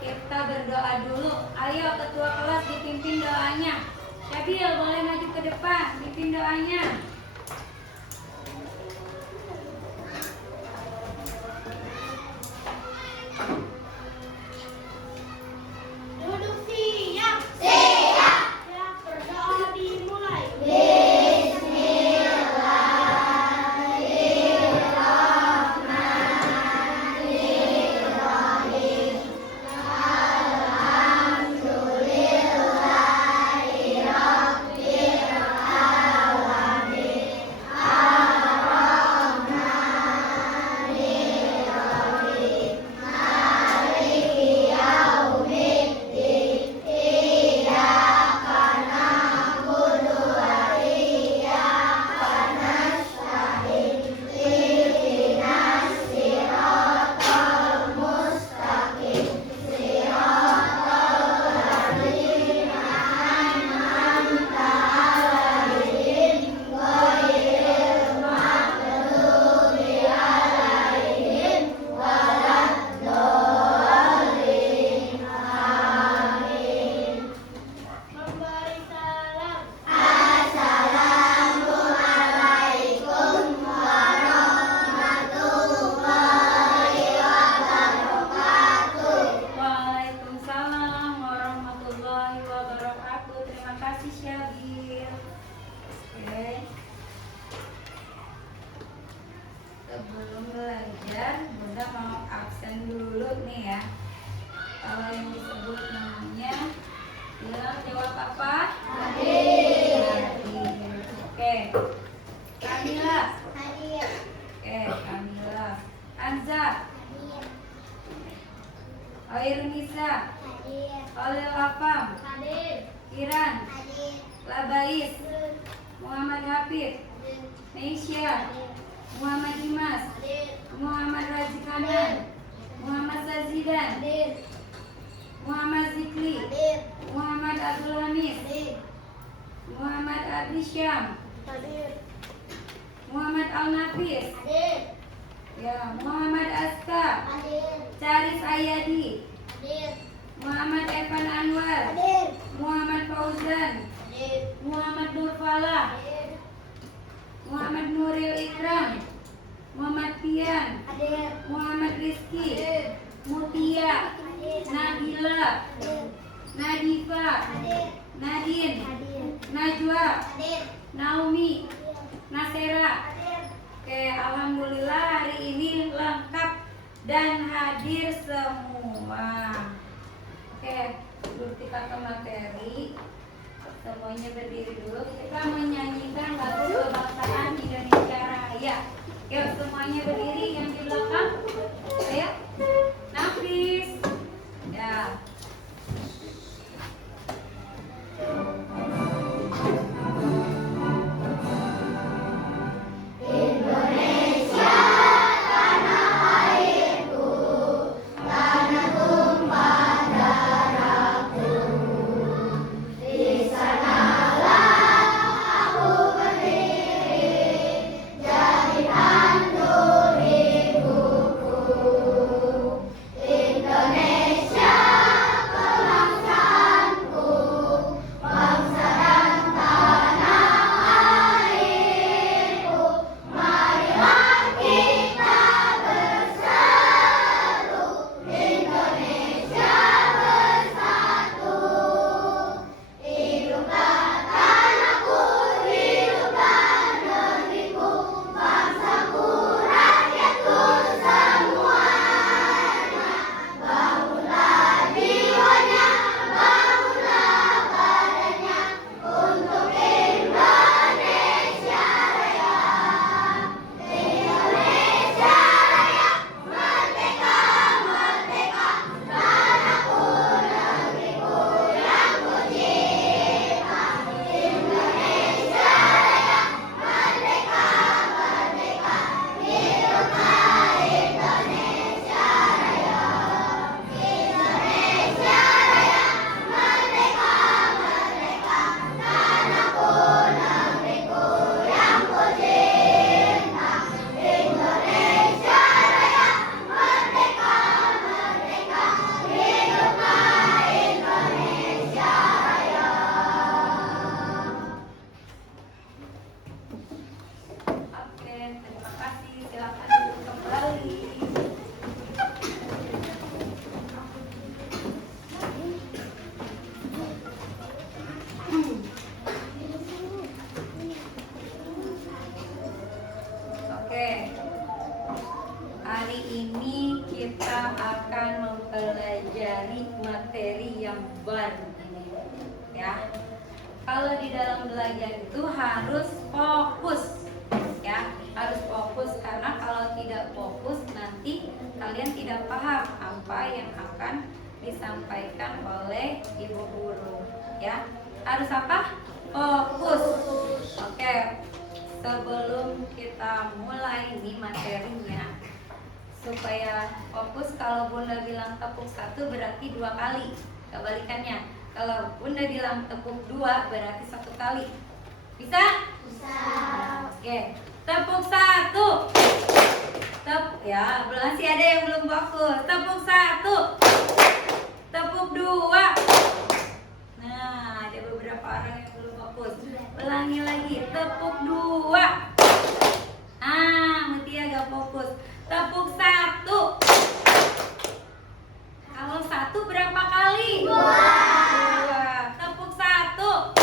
Kita berdoa dulu. Ayo ketua kelas dipimpin doanya. Syabil boleh maju ke depan, pimpin doanya. Duduk siap. Siap. Siap, berdoa dimulai. Memberi salam. Waalaikumsalam warahmatullahi wabarakatuh. Terima kasih Syabil. Oke. Sebelum belajar, Bunda mau absen dulu nih ya. Kalau yang disebut namanya, bilang jawab apa? Hadir. Hadir. Oke. Kamila. Hadir. Oke, Kamila. Anza. Hadir. Airunisa. Hadir. Khalil Afam. Hadir. Kiran. Hadir. Labais. Muhammad Hafid. Hadir. Meisya. Muhammad Dimas. Hadir. Muhammad Razikanan. Muhammad Zazidan. Hadir. Muhammad Zikri. Hadir. Muhammad Abdul Hamis. Hadir. Muhammad Abdi Syam. Hadir. Muhammad Al-Nafis. Hadir. Ya, Muhammad Aska. Hadir. Charis Ayadi. Hadir. Muhammad Evan Anwar. Hadir. Muhammad Fauzan. Hadir. Muhammad Nur Falah. Hadir. Muhammad Nuril Ikram. Muhammad Pian. Hadir. Muhammad Rizki. Hadir. Mutia. Hadir. Nabila. Hadir. Nadifa. Hadir. Nadine. Hadir. Najwa. Hadir. Naomi. Nasera. Hadir. Oke, alhamdulillah hari ini lengkap dan hadir semua. Oke, kita ke materi. Semuanya berdiri dulu. Kita menyanyikan lagu kebangsaan Indonesia Raya. Yuk, semuanya berdiri yang di belakang. Ayo, Nafis. Ya. Indonesia tanah airku, tanah tumpah materi yang baru ini ya. Kalau di dalam belajar itu harus fokus ya, harus fokus karena kalau tidak fokus nanti kalian tidak paham apa yang akan disampaikan oleh ibu guru ya. Harus apa? Fokus. Oke, sebelum kita mulai ini materinya, supaya fokus, kalau Bunda bilang tepuk 1 berarti 2 kali. Kebalikannya, kalau Bunda bilang tepuk 2 berarti 1 kali. Bisa? Bisa. Oke, tepuk 1. Ya, masih ada yang belum fokus. Tepuk 1. Tepuk 2. Nah, ada beberapa orang yang belum fokus. Ulangi lagi, tepuk 2. Mutia gak fokus. Tepuk 1. Kalau 1 berapa kali? 2. Tepuk 1.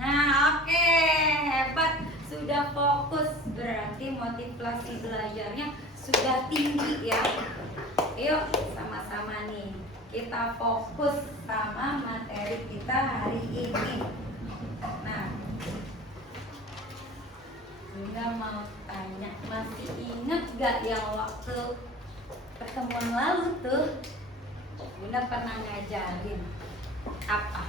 Nah, oke, hebat. Sudah fokus, berarti motivasi belajarnya sudah tinggi ya. Yuk, sama-sama nih kita fokus sama materi kita hari ini. Nah, Bunda mau tanya, masih ingat gak yang waktu pertemuan lalu tuh Bunda pernah ngajarin apa?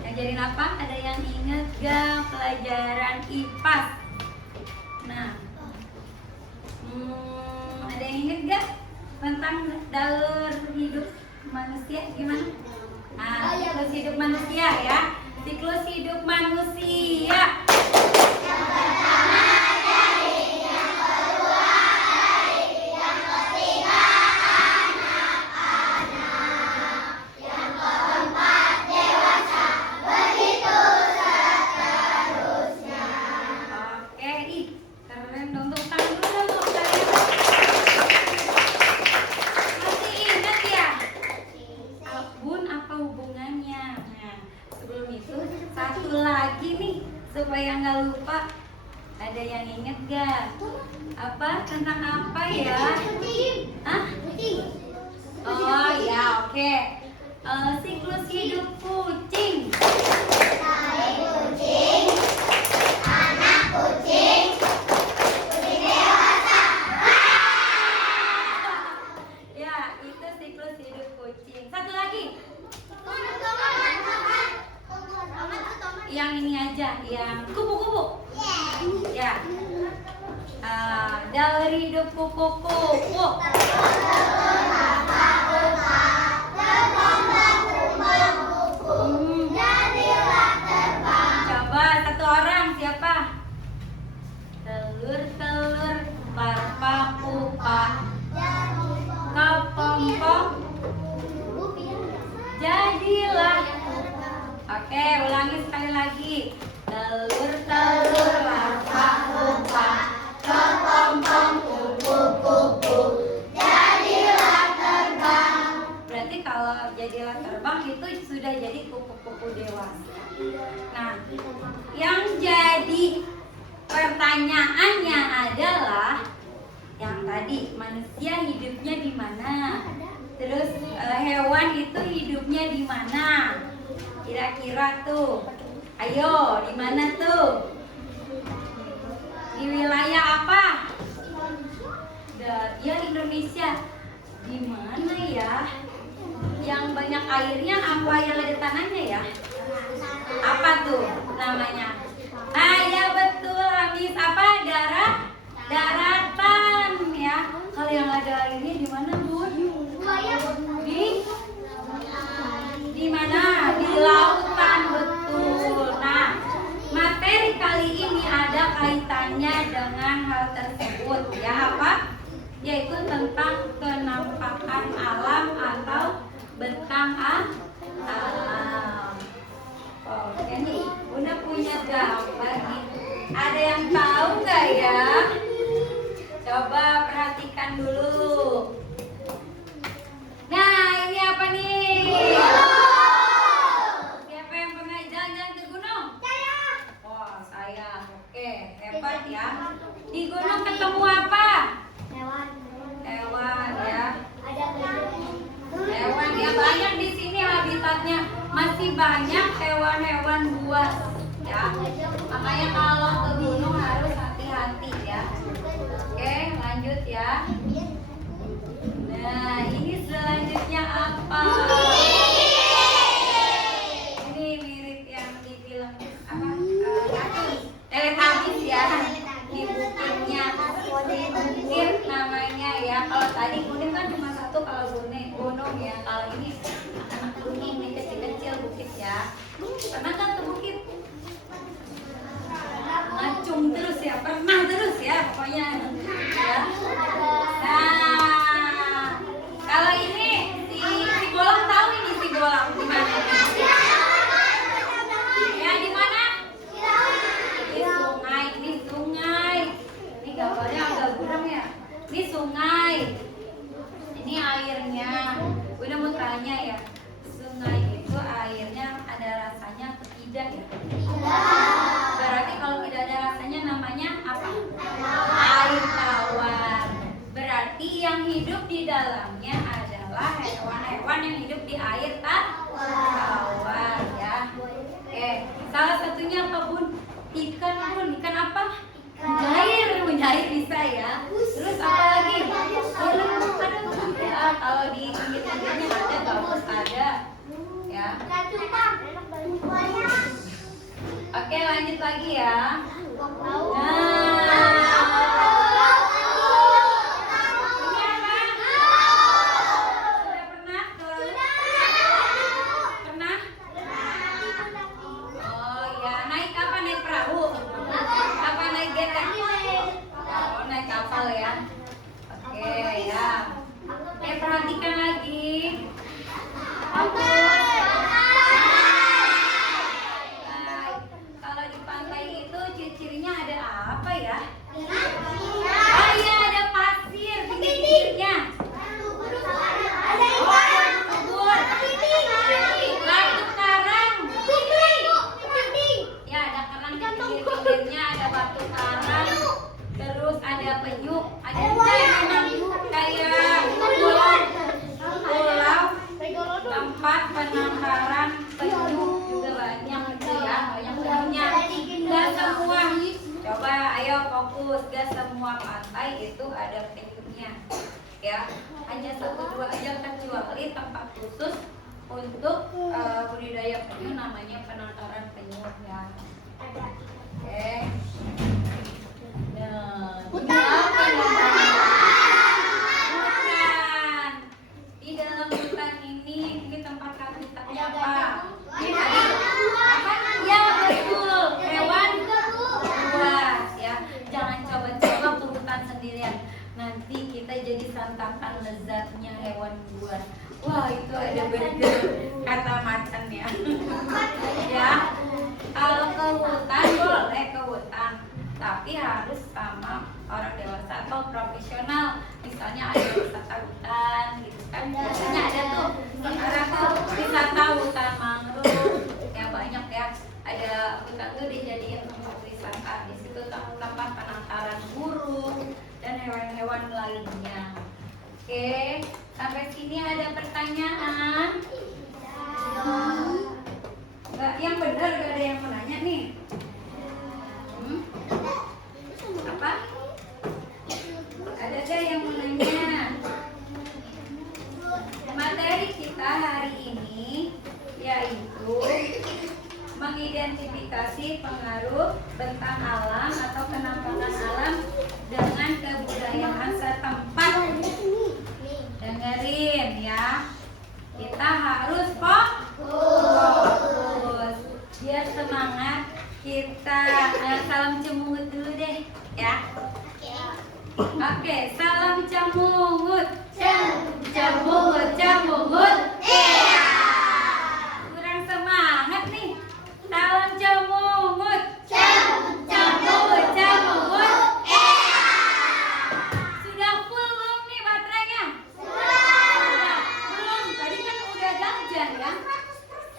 Ngajarin apa? Ada yang ingat gak pelajaran IPAS? Nah, ada yang ingat gak tentang dalur hidup manusia gimana? Siklus hidup manusia ya. Siklus hidup manusia. Supaya nggak lupa, ada yang inget gak? Apa? Tentang apa ya? Hah? Oh ya, oke. Siklus hidup kucing. Kucing, anak kucing, kucing dewasa. Ya, itu siklus hidup kucing. Satu lagi. Yang ini aja, yang kupu-kupu. Ya. Dalur hidup kupu-kupu. Coba satu orang siapa? Telur-telur larva pupa kepompong jadilah. Oke, ulangi sekali lagi. Telur-telur larva pupa kepompong kupu-kupu jadilah terbang. Berarti kalau jadilah terbang itu sudah jadi kupu-kupu dewasa. Nah, yang jadi pertanyaannya adalah yang tadi, manusia hidupnya di mana? Terus hewan itu hidupnya di mana? Kira-kira tuh, ayo, di mana tuh? Di wilayah apa? Ya, Indonesia. Di mana ya? Yang banyak airnya apa yang ada tanahnya ya? Apa tuh namanya? Ya betul, habis apa? Daratan ya. Kalau yang ada airnya di mana, Bu? Di mana? Di lautan, betul. Nah, materi kali ini ada kaitannya dengan hal tersebut ya, apa? Yaitu tentang penampakan alam atau bentang alam. Oke nih, Bunda punya gambar nih. Ada yang tahu nggak ya? Coba perhatikan dulu. masih banyak hewan-hewan buas ya. Makanya kalau ke gunung harus hati-hati ya. Oke, lanjut ya. Nah, ini selanjutnya apa? Ini mirip yang di film apa? Teletubbies ya. Di bukitnya, bukit namanya ya. Kalau tadi gunung kan cuma satu, kalau gunung ya. Kalau ini anak gunung nih, kecil-kecil bukit ya. Pernah kan ke bukit? Ngacung terus ya, pernah terus ya pokoknya ya. Nah, kalau ini si bolang tahu ini si bolang di mana? Ya di mana? Di sungai, ini sungai. Ini gambarnya agak buram ya. Ini sungai. Ini airnya. Bunda mau tanya ya, sungai itu airnya ada rasanya atau tidak ya? Berarti kalau tidak ada rasanya namanya apa? Air tawar. Berarti yang hidup di dalamnya adalah hewan-hewan yang hidup di air tawar ya. Oke, salah satunya apa Bun? Ikan Bun, ikan apa? Menjair bisa ya. Terus apa lagi? Ya, kalau di pinggir-pinggirnya ada, bagus ada ya. Oke, lanjut lagi ya. Sudah pernah ke? Pernah? Oh ya, naik apa? Naik perahu? Apa naik getek? Oh, naik kapal ya. Oke ya. Perhatikan lagi. Kalau di pantai itu ciri-cirinya ada apa ya? Oh iya, ada pasir di pinggirnya. Kubur. Batu karang. Ya, ada karang di pinggir-pinggirnya, ada batu karang. Terus ada penyu, ada juga yang memang kayak pulau tempat penangkaran penyu juga banyak gitu ya, banyak punya. Gak semua, coba ayo fokus, gak semua pantai itu ada penyunya ya, hanya 1-2 aja, kecuali tempat khusus untuk budidaya penyu namanya penangkaran penyu ya. Oke. Di dalam hutan ini tempat habitatnya apa? Apa? Ya betul, hewan buas ya. Jangan coba-coba ke hutan sendirian. Nanti kita jadi santapan lezatnya hewan buas. Wah, itu ada burger kata macan ya. Ya. Kalau ke hutan boleh ke hutan, tapi harus sama orang dewasa atau profesional. Misalnya ada wisata hutan gitu kan, biasanya ada tuh sekarang tuh wisata hutan mangrove ya, banyak ya. Ada hutan tuh dijadiin tempat wisata, di situ tempat penangkaran burung dan hewan-hewan lainnya. Oke, sampai sini ada pertanyaan? Enggak, yang benar gak ada yang mau nanya nih. Apa? Ada gak yang mau nanya? Materi kita hari ini yaitu mengidentifikasi pengaruh bentang alam atau penampakan alam dengan kebudayaan setempat. Dengerin ya, kita harus fokus biar semangat. Kita salam cemungut dulu deh ya. Oke, salam cemungut. Cemungut, cemungut. Kurang semangat nih. Salam cemungut. Cemungut, cemungut. Sudah full belum nih baterainya? Belum. Tadi kan udah jajan ya.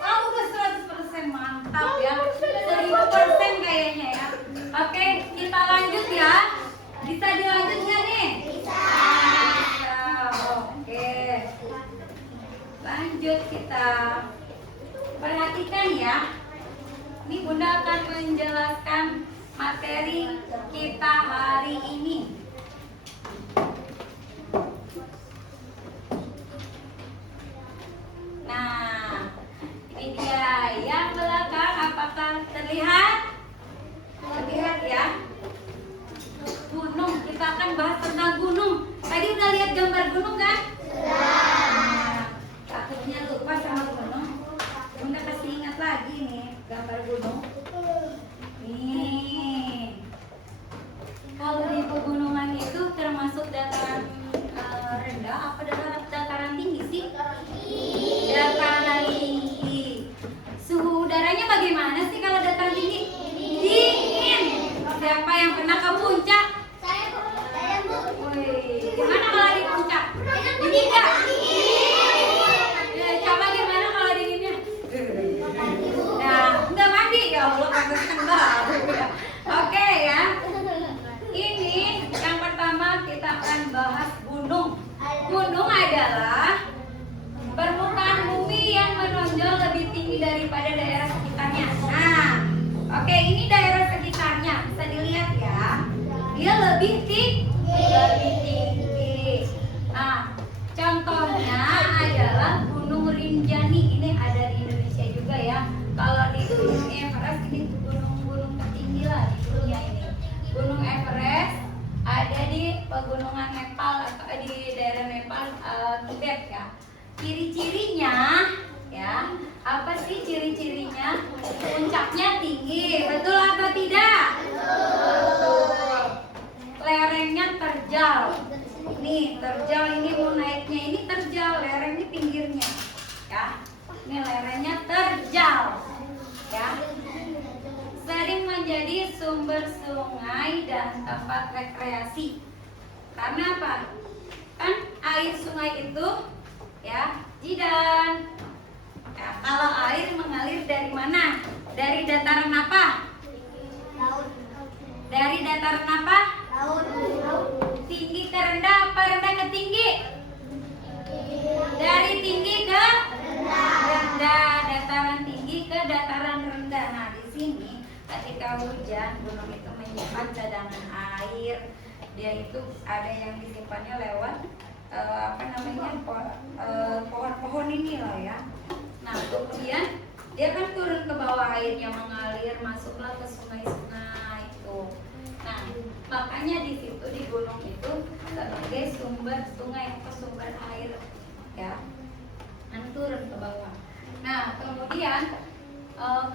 Oh, udah 100%, mantap ya. 1000% kayaknya ya. Oke, kita lanjut ya. Bisa dilanjut nggak nih? Bisa. Oke. Lanjut kita. Perhatikan ya. Ini Bunda akan menjelaskan materi kita hari ini. Nah, ini dia yang belakang. Apakah terlihat? Terlihat ya. Gunung. Kita akan bahas tentang gunung. Tadi udah lihat gambar gunung kan? Nah, takutnya lupa sama gunung. Bunda kasih ingat lagi nih gambar gunung. Nih, kalau di pegunungan itu termasuk dataran rendah apa dataran tinggi sih? Dataran tinggi. Suhu udaranya bagaimana sih kalau dataran tinggi? Dingin. Siapa yang pernah ke puncak? Saya Bu. Wih, gimana kalau di puncak? Dingin nggak? Coba gimana kalau dinginnya? Nah, nggak mandi ya Allah, pantesan banget. Oke ya. Ini yang pertama kita akan bahas gunung. Gunung adalah permukaan bumi yang menonjol lebih tinggi daripada daerah sekitarnya. Nah, oke, ini daerah sekitarnya bisa dilihat ya. Dia lebih tinggi. Nah, contohnya adalah Gunung Rinjani. Ini ada di Indonesia juga ya. Kalau di Gunung Everest ini gunung-gunung tertinggi lah di dunia ini. Gunung Everest ada di pegunungan Nepal atau di daerah Nepal, Tibet ya. Ciri-cirinya ya, apa sih ciri-cirinya? Puncaknya tinggi, betul atau tidak? Betul. Lerengnya terjal. Nih, terjal ini mau naiknya ini terjal, lereng ini pinggirnya. Ya. Ini lerengnya terjal. Ya. Sering menjadi sumber sungai dan tempat rekreasi. Karena apa? Kan air sungai itu ya, Jidan. Ya, kalau air mengalir dari mana? Dari dataran apa? Laut. Dari dataran apa? Laut. Tinggi ke rendah apa rendah ke tinggi? Dari tinggi ke rendah. Dataran tinggi ke dataran rendah. Nah, di sini ketika hujan, gunung itu menyimpan cadangan air. Dia itu ada yang disimpannya lewat pohon-pohon ini loh ya. Nah, kemudian dia kan turun ke bawah, airnya mengalir masuklah ke sungai-sungai itu. Nah, makanya di situ di gunung itu sebagai sumber sungai atau sumber air ya. Nah, turun ke bawah. Nah, kemudian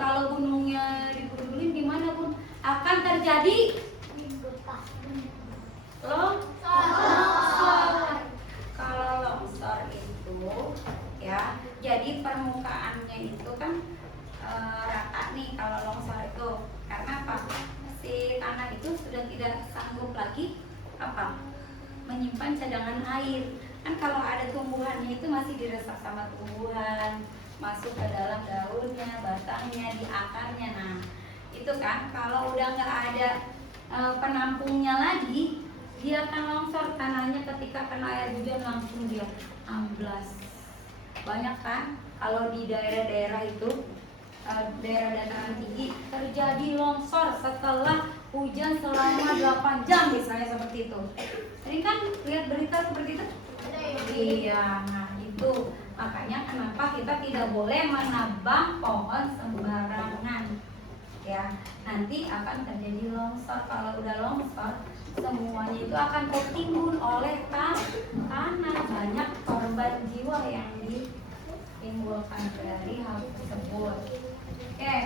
kalau gunungnya digundulin gimana Bun? Akan terjadi longsor. Kalau longsor itu ya, jadi permukaannya itu kan rata nih kalau longsor itu. Karena apa? Si tanah itu sudah tidak sanggup lagi menyimpan cadangan air. Kan kalau ada tumbuhannya itu masih diresap sama tumbuhan, masuk ke dalam daunnya, batangnya, di akarnya. Nah, itu kan kalau udah nggak ada penampungnya lagi, dia akan longsor. Tanahnya ketika kena air hujan langsung dia amblas. Banyak kan kalau di daerah-daerah itu, daerah dataran tinggi terjadi longsor setelah hujan selama 8 jam misalnya seperti itu. Ini kan lihat berita seperti itu? Iya, nah itu makanya kenapa kita tidak boleh menebang pohon sembarangan ya. Nanti akan terjadi longsor. Kalau udah longsor, semuanya itu akan tertimbun oleh tanah. Banyak korban jiwa yang ditimbulkan dari hal tersebut. Oke.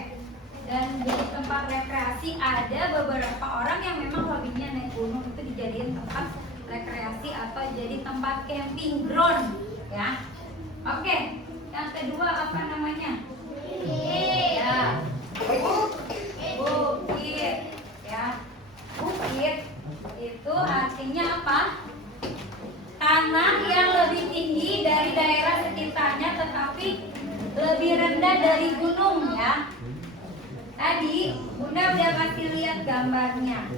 Dan di tempat rekreasi ada beberapa orang yang memang hobinya naik gunung itu dijadiin tempat rekreasi atau jadi tempat camping ground ya. Oke, yang kedua apa namanya? Ya, bukit ya. Bukit itu artinya apa? Tanah yang lebih tinggi dari daerah sekitarnya tetapi lebih rendah dari gunung ya. Tadi Bunda udah kasih lihat gambarnya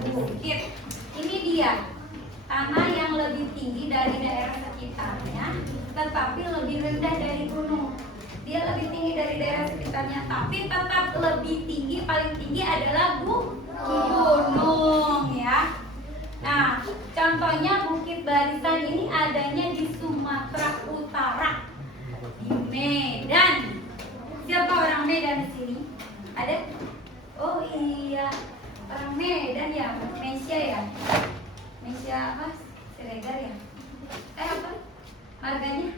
bukit. Ini dia tanah yang lebih tinggi dari daerah sekitarnya, tetapi lebih rendah dari gunung. Dia lebih tinggi dari daerah sekitarnya, tapi tetap lebih tinggi, paling tinggi adalah gunung ya. Nah, contohnya Bukit Barisan ini adanya di Sumatera Utara, di Medan. Siapa orang Medan di sini? Ada? Oh iya, orang Medan ya, Malaysia ya. Malaysia apa? Siregar ya? Apa? Marganya?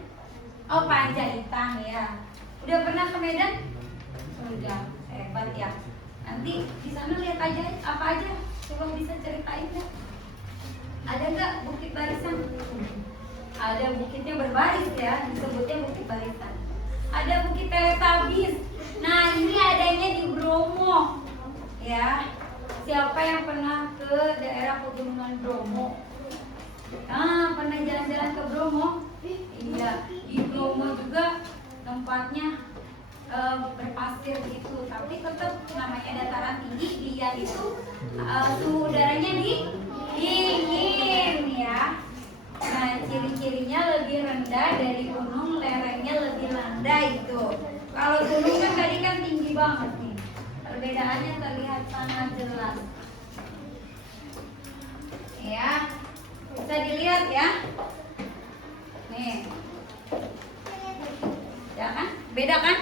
Oh, Panjaitan ya. Udah pernah ke Medan? Udah, hebat ya. Nanti di sana lihat aja apa aja. Coba bisa ceritain nggak? Ada nggak Bukit Barisan? Ada bukitnya berbaris ya, disebutnya Bukit Barisan. Ada Bukit Teletabis. Nah, ini adanya di Bromo. Ya. Siapa yang pernah ke daerah pegunungan Bromo? Ah, pernah jalan-jalan ke Bromo? Iya, di Bromo juga tempatnya berpasir gitu, tapi tetap namanya dataran tinggi, dia itu suhu udaranya dingin ya. Nah, ciri-cirinya lebih rendah dari gunung, lerengnya lebih landai itu. Kalau gunung kan tadi kan tinggi banget nih, perbedaannya terlihat sangat jelas. Ya, bisa dilihat ya. Nih, ya kan? Beda kan?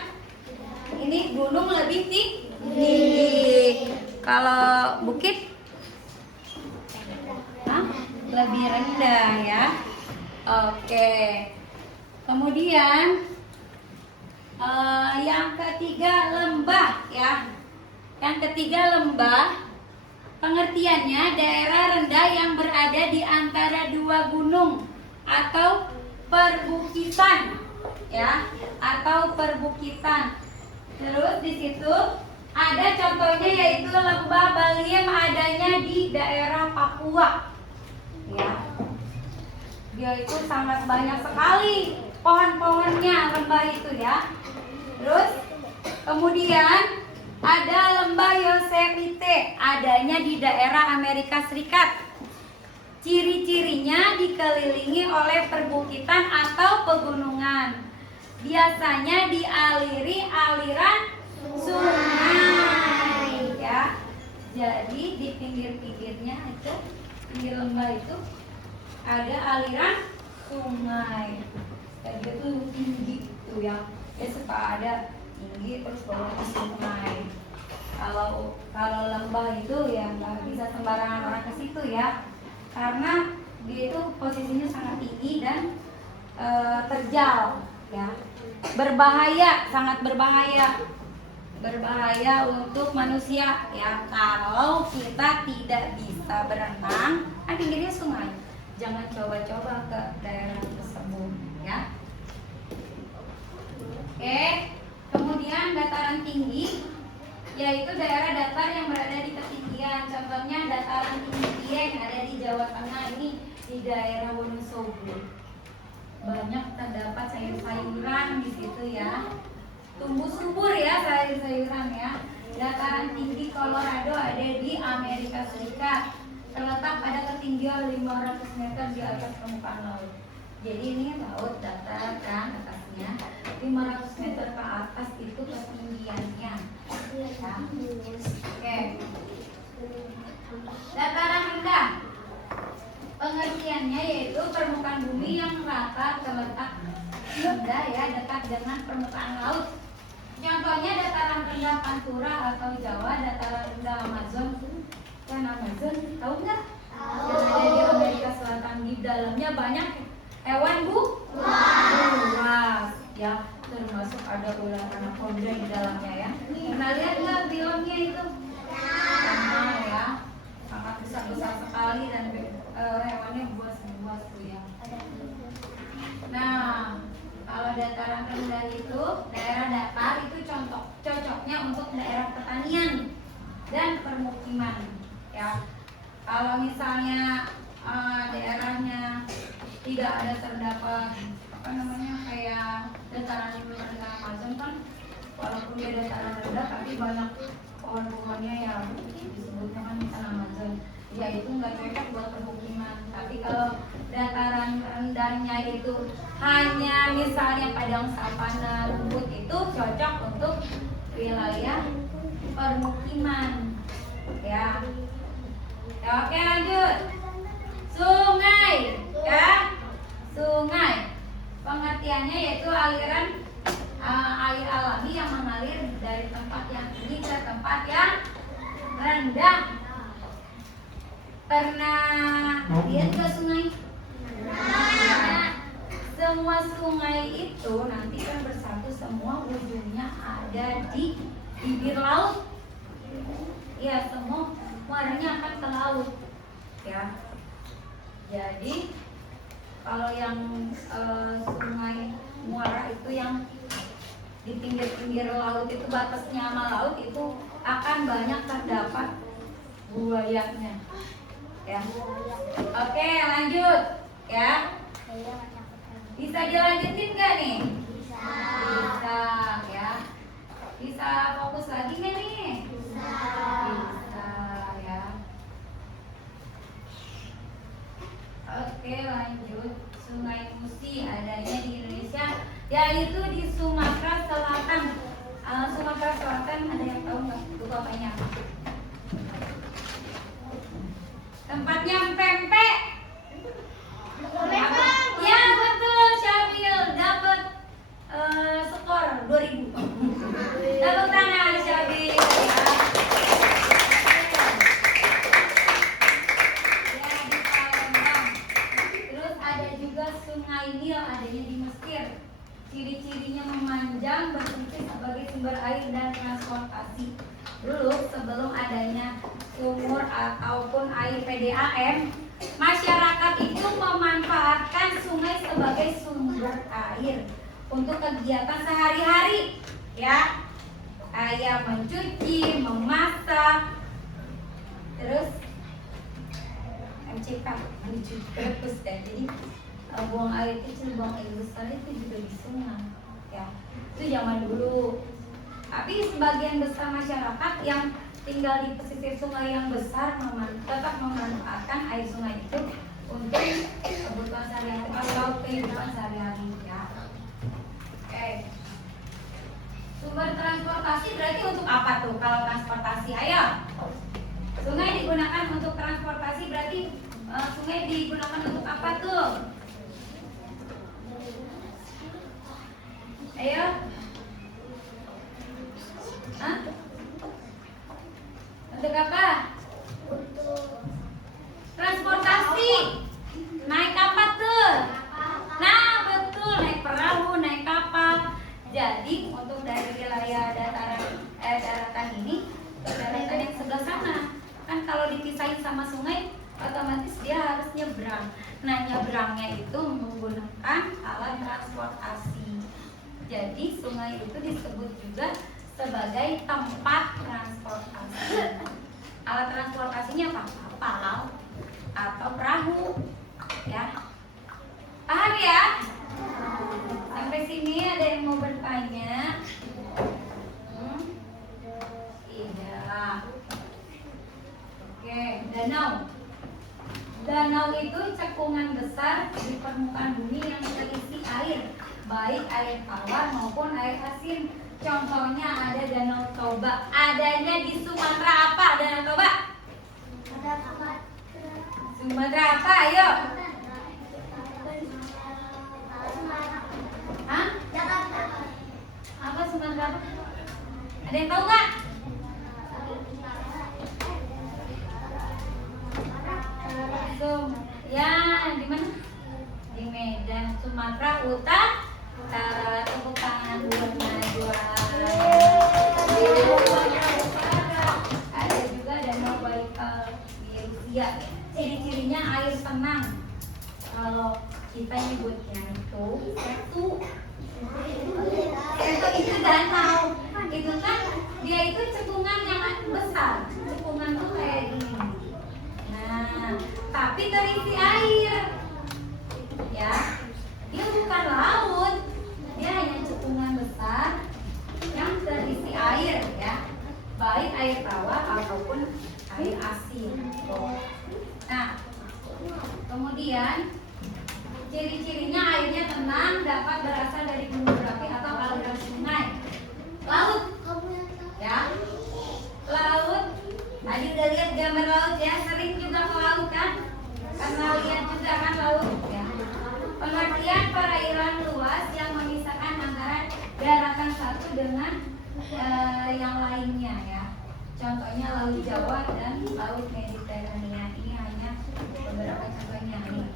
Ini gunung lebih tinggi. Kalau bukit lebih rendah ya. Oke. Kemudian yang ketiga lembah ya. Yang ketiga lembah, pengertiannya daerah rendah yang berada di antara dua gunung atau perbukitan ya, atau perbukitan. Terus di situ ada contohnya yaitu lembah Baliem, adanya di daerah Papua. Ya. Dia itu sangat banyak sekali pohon-pohonnya lembah itu ya. Terus kemudian ada lembah Yosemite, adanya di daerah Amerika Serikat. Ciri-cirinya dikelilingi oleh perbukitan atau pegunungan. Biasanya dialiri aliran sungai ya. Jadi di pinggir-pinggirnya itu, pinggir lembah itu ada aliran sungai. Kayak gitu tinggi tuh ya. Suka ada tinggi terus bawahnya sungai. Kalau lembah itu ya nggak bisa sembarangan orang ke situ ya, karena dia itu posisinya sangat tinggi dan terjal ya, berbahaya, sangat berbahaya untuk manusia ya. Kalau kita tidak bisa berenang, kan pinggirnya sungai, jangan coba-coba ke daerah tersebut ya. Oke, kemudian dataran tinggi yaitu daerah datar yang berada di ketinggian. Contohnya dataran tinggi Dieng ada di Jawa Tengah, ini di daerah Wonosobo. Banyak terdapat sayur-sayuran di situ ya. Tumbuh subur ya sayur-sayuran ya. Dataran tinggi Colorado ada di Amerika Serikat. Terletak pada ketinggian 500 meter di atas permukaan laut. Jadi ini laut datar kan atasnya, 500 meter ke atas itu ketinggiannya. Ya. Oke. Dataran rendah, pengertiannya yaitu permukaan bumi yang rata, terletak rendah ya, dekat dengan permukaan laut. Contohnya dataran rendah Pantura atau Jawa, dataran rendah Amazon. Kan Amazon, tahu nggak? Yang ada di Amerika Selatan, di dalamnya banyak hewan buas ya, termasuk ada ular anaconda di dalamnya ya. Pernah lihat nggak filmnya itu? Pernah ya, sangat besar sekali dan hewannya buas tuh ya. Nah, kalau dataran rendah itu, daerah datar itu cocoknya untuk daerah pertanian dan permukiman ya. Kalau misalnya daerahnya tidak ada terdapat kayak dataran rendah Amazon kan, walaupun dia dataran rendah tapi banyak pohon-pohonnya yang disebutnya kan hutan Amazon. ya itu nggak cocok buat permukiman. Tapi kalau dataran rendahnya itu hanya misalnya padang savana rumput, itu cocok untuk wilayah permukiman ya. Oke, lanjut. Sungai ya. Sungai pengertiannya yaitu aliran air alami yang mengalir dari tempat yang tinggi ke tempat yang rendah. Pernah lihat ke sungai? Nah, semua sungai itu nanti kan bersatu, semua ujungnya ada di bibir laut. Ya, semua muaranya akan ke laut ya. Jadi kalau yang sungai muara itu yang di pinggir-pinggir laut itu, batasnya sama laut itu akan banyak terdapat buayanya ya. Oke, lanjut ya. Bisa dilanjutin nggak nih? Bisa ya. Bisa fokus lagi nggak nih? Bisa ya. Oke, lanjut. Sungai Musi adanya di Indonesia, yaitu di Sumatera Selatan. Sumatera Selatan ada yang tahu nggak itu kotanya? Tempatnya pempek. Ya betul, Syamil dapat skor 2000. Tepuk tangan Syamil ya. Ya, di Palembang. Terus ada juga Sungai Nil adanya di Mesir. Ciri-cirinya memanjang, berfungsi sebagai sumber air dan transportasi. Dulu sebelum adanya sumur ataupun air PDAM, masyarakat itu memanfaatkan sungai sebagai sumber air untuk kegiatan sehari-hari ya, kayak mencuci, memasak, terus MCK mencuci perpus dan jadi buang air kecil, buang air besar itu juga di sungai ya. Itu zaman dulu. Tapi sebagian besar masyarakat yang tinggal di pesisir sungai yang besar tetap memanfaatkan air sungai itu untuk kebutuhan sehari-hari atau kehidupan sehari-hari ya. Oke. Sumber transportasi berarti untuk apa tuh kalau transportasi? Ayo. Sungai digunakan untuk transportasi, berarti sungai digunakan untuk apa tuh? Ayo. Hah? Untuk apa? Transportasi. Naik apa tuh? Nah, betul, naik perahu, naik kapal. Jadi untuk dari wilayah daratan ini ke daratan yang sebelah sana, kan kalau dipisahin sama sungai, otomatis dia harus nyebrang. Nah, nyebrangnya itu menggunakan alat transportasi. Jadi sungai itu disebut juga sebagai tempat transportasi. Alat transportasinya apa? Kapal atau perahu ya. Paham ya? Sampai sini ada yang mau bertanya? Tidak. Oke, danau. Danau itu cekungan besar di permukaan bumi yang terisi air, baik air tawar maupun air asin. Contohnya ada Danau Toba. Adanya di Sumatera apa Danau Toba? Sumatera apa? Ayo. Hah? Apa Sumatera apa? Ada yang tahu nggak? Ya, di mana? Di Medan, Sumatera Utara. Tepuk tangan buat Najwa. Ada juga Danau Baikal di Rusia. Ciri-cirinya air tenang. Kalau kita nyebutnya itu setu. Setu itu danau. Itu kan dia itu cekungan yang besar. Cekungan tuh kayak gini. Nah, tapi terisi air. Ya. Dia bukan laut. Dia hanya cekungan besar yang terisi air ya, baik air tawar ataupun air asin. berasal dari gunung berapi atau aliran sungai. Laut, ya. Laut. Tadi udah lihat gambar laut ya, sering juga ke laut kan? Pernah lihat juga kan laut ya. Pengertian perairan luas yang memisahkan antara daratan satu dengan yang lainnya ya. Contohnya Laut Jawa dan Laut Mediterania. Ini hanya beberapa contohnya nih.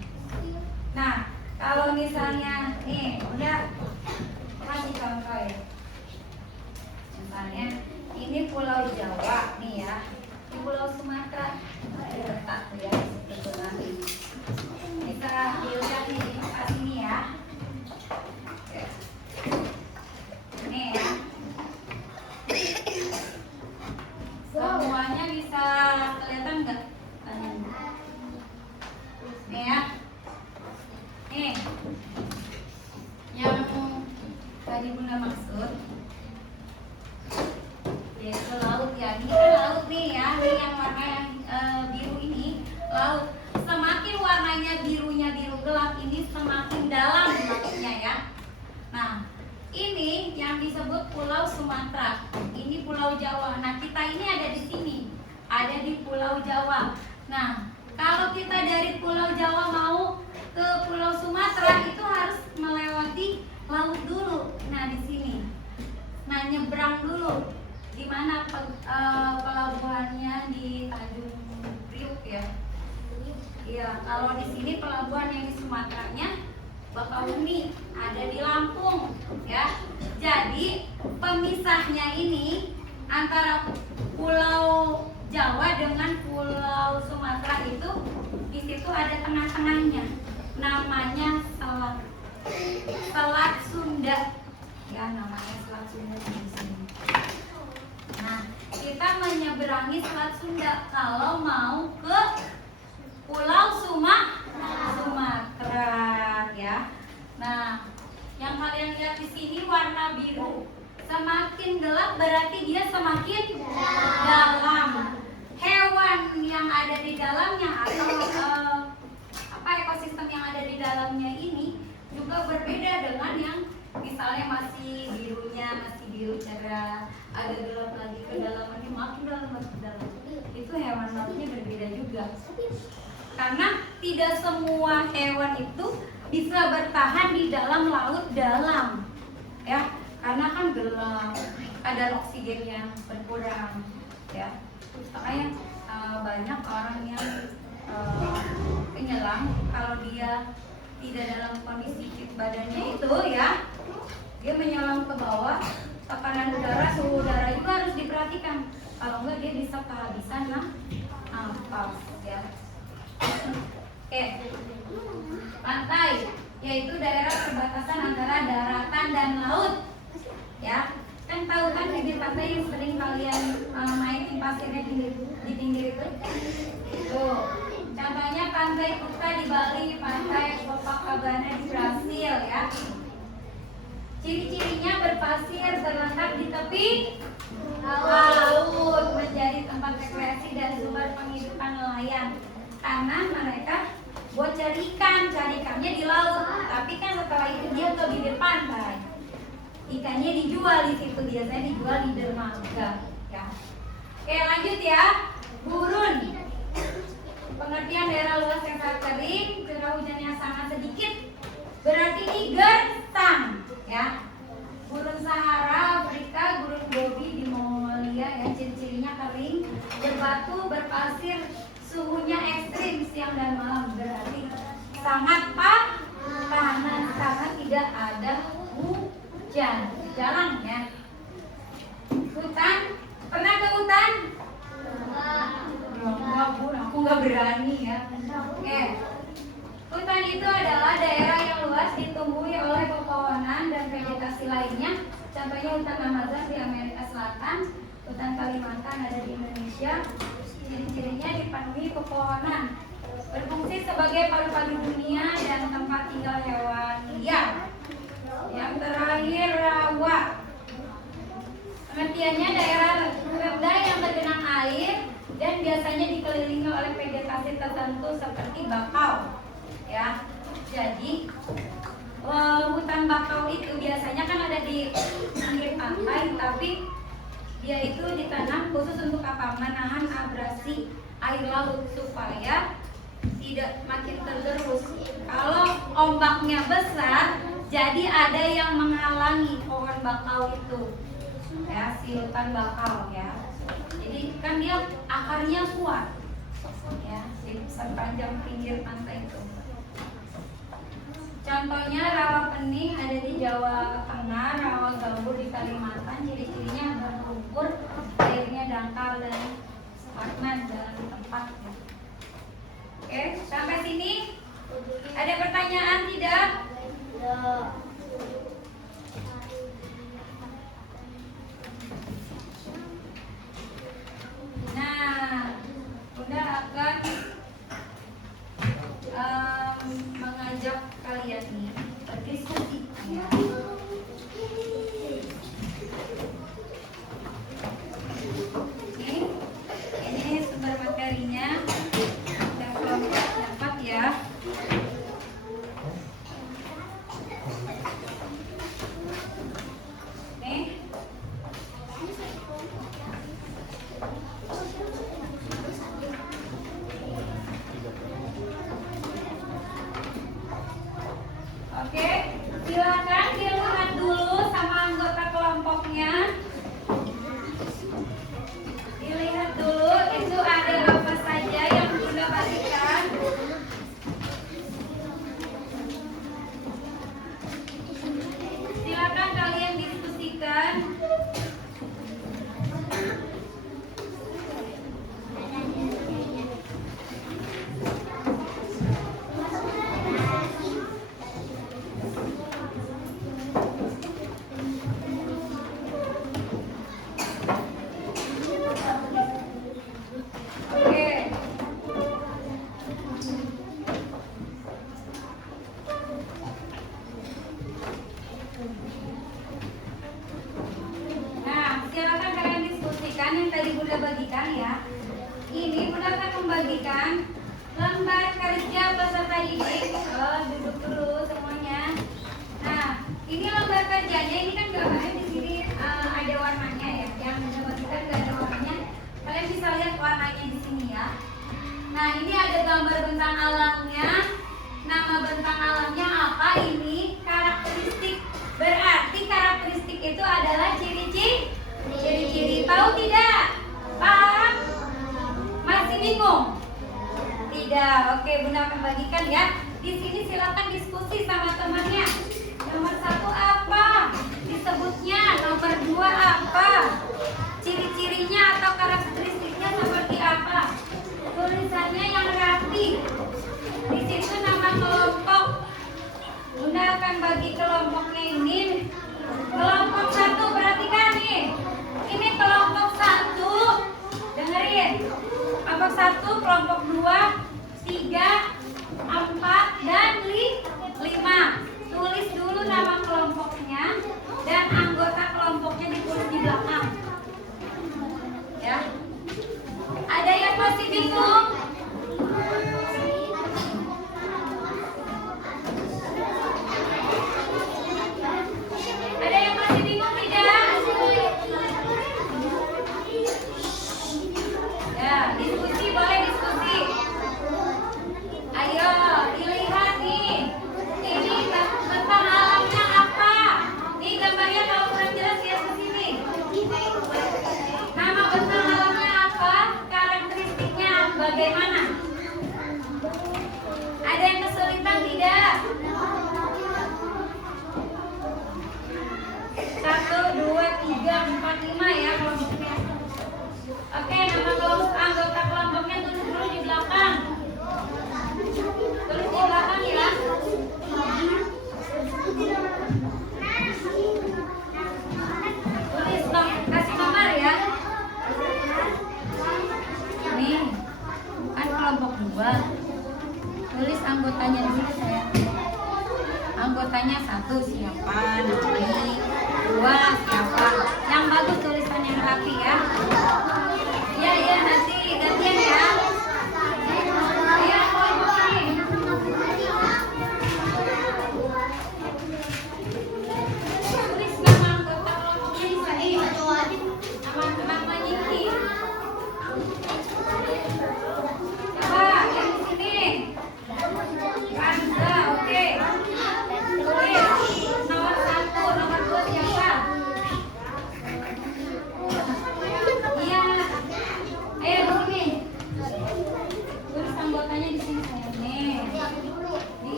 Nah, kalau misalnya nih udah kasih contoh ya. Misalnya ini Pulau Jawa nih ya. Di Pulau Sumatera letak ya sebetulnya. Bisa dilihat nih di tempat ini ya. Nih ya. Semuanya bisa kelihatan nggak? Nih ya. Nih. Yang tadi Bunda maksud yaitu laut ya. Ini kan laut nih ya. Ini yang warna yang biru ini laut. Semakin warnanya birunya biru gelap ini semakin dalam maksudnya ya. Nah, ini yang disebut Pulau Sumatera. Ini Pulau Jawa. Nah, kita ini ada di sini. Ada di Pulau Jawa. Nah, kalau kita dari Pulau Jawa mau ke Pulau Sumatera itu harus melewati laut dulu. Nah, di sini. Nah, nyebrang dulu. Di mana pelabuhannya di Tanjung Priuk ya. Iya, kalau di sini pelabuhan yang di Sumateranya Bakahuni, ada di Lampung ya. Jadi pemisahnya ini antara Pulau Jawa dengan Pulau Sumatera itu di situ ada tengah-tengahnya. Namanya Selat Sunda. Ya, namanya Selat Sunda di sini. Nah, kita menyeberangi Selat Sunda kalau mau ke Pulau Sumatera ya. Nah, yang kalian lihat di sini warna biru. Semakin gelap berarti dia semakin dalam. Hewan yang ada di dalamnya atau ekosistem yang ada di dalamnya ini juga berbeda dengan yang misalnya masih biru cerah, agak gelap lagi ke dalamannya makin dalam. Itu hewan lautnya berbeda juga. Karena tidak semua hewan itu bisa bertahan di dalam laut dalam, ya, karena kan gelap, kadar oksigennya berkurang, ya. Makanya banyak orang yang penyelam kalau dia tidak dalam kondisi fit badannya itu, ya, dia menyelam ke bawah, tekanan udara, suhu udara juga harus diperhatikan. Kalau enggak dia bisa kehabisan nafas, ya. Oke, pantai yaitu daerah perbatasan antara daratan dan laut, ya. Kan tahu kan bibir pantai yang sering kalian mainin pasirnya di pinggir itu. Tuh, contohnya Pantai Kuta di Bali, Pantai Copacabana di Brasil, ya. Ciri-cirinya berpasir, terletak di tepi laut, menjadi tempat rekreasi dan sumber penghidupan nelayan. Karena mereka buat cari ikannya di laut, tapi kan setelah itu dia ke bibir pantai. Ikannya dijual di situ, biasanya dijual di dermaga, ya. Oke, lanjut ya. Gurun. Pengertian daerah luas yang sangat kering, curah hujannya sangat sedikit, berarti ini gersang, ya. Gurun Sahara Afrika, Gurun Gobi di Mongolia, ya, ciri-cirinya kering, berbatu, berpasir, suhunya ekstrim siang dan malam, berarti sangat panas karena tidak ada hujan, jarang, ya. Hutan, pernah ke hutan? Enggak, Bu, aku nggak berani, ya. Oke. Hutan itu adalah daerah yang luas ditumbuhi oleh pepohonan dan vegetasi lainnya. Contohnya hutan Amazon di Amerika Selatan, hutan Kalimantan ada di Indonesia. Ciri-cirinya dipenuhi pepohonan, berfungsi sebagai paru-paru dunia dan tempat tinggal hewan liar. Yang terakhir, rawa. Pengertiannya daerah rendah yang tergenang air dan biasanya dikelilingi oleh vegetasi tertentu seperti bakau, ya. Jadi hutan bakau biasanya kan ada di pinggir pantai, tapi dia itu ditanam khusus untuk apa? Menahan abrasi air laut supaya tidak makin tergerus. Kalau ombaknya besar, jadi ada yang menghalangi pohon bakau itu, ya, si hutan bakau ya. Jadi kan dia akarnya kuat, ya, di sepanjang pinggir pantai itu. Contohnya rawa pening ada di Jawa Tengah, rawa gambut di Kalimantan. Ciri-cirinya berlumpur, airnya dangkal dan stagnan dalam tempat. Oke, sampai sini ada pertanyaan tidak? Nah, Bunda akan mengajak kalian nih berdiskusi ya. Ini sumber materinya dan kelompok dapat ya. Nih. Oke, silakan dilihat dulu sama anggota kelompoknya. Dilihat dulu itu ada apa saja yang Bunda bagikan. Silakan kalian diskusikan. Oke. Nah, silakan kalian diskusikan yang tadi Bunda bagikan ya. Ini Bunda akan membagikan lembar kerja peserta didik. Duduk dulu semuanya. Nah, ini lembar kerjanya. Ini kan gambarnya di sini ada warnanya ya. Yang Bunda bagikan nggak ada warnanya. Kalian bisa lihat warnanya di sini ya. Nah, ini ada gambar bentang alamnya. Nama bentang alamnya apa? Ini karakteristik. Berarti karakteristik itu adalah ciri-ciri. Tahu tidak? Paham? Masih bingung? Tidak. Oke, Bunda akan bagikan ya. Di sini silakan diskusi sama temannya. Nomor 1 apa? Disebutnya. Nomor 2 apa? Ciri-cirinya atau karakteristiknya seperti apa? Tulisannya yang rapi. Di situ nama kelompok. Bunda akan bagi kelompoknya ini. Kelompok 1, perhatikan nih. Ini kelompok 1. Dengerin. Kelompok 1, kelompok 2, 3, 4, dan 5. Tulis dulu nama kelompoknya dan anggota kelompoknya ditulis di belakang. Ya. Ada yang masih bingung? Ada yang masih bingung tidak? Ya, diskusi, boleh diskusi. Ayo, dilihat nih. Ini bentang alamnya apa? Nih gambarnya kalau kurang jelas lihat ke sini. Nama bentang alamnya apa? Karakteristiknya bagaimana? Ada yang kesulitan tidak? 1, 2, 3, 4, 5 ya kelompoknya. Oke, nama anggota kelompoknya tulis dulu di belakang. Tulis di belakang ya. Tulis dong, kasih nomor ya. Nih, kan kelompok 2. Tulis anggotanya di sini saya. Anggotanya 1 siapa? Nanti 2 siapa? Yang bagus tulisan yang rapi ya. Iya nanti gantian ya. Iya kelompok ini.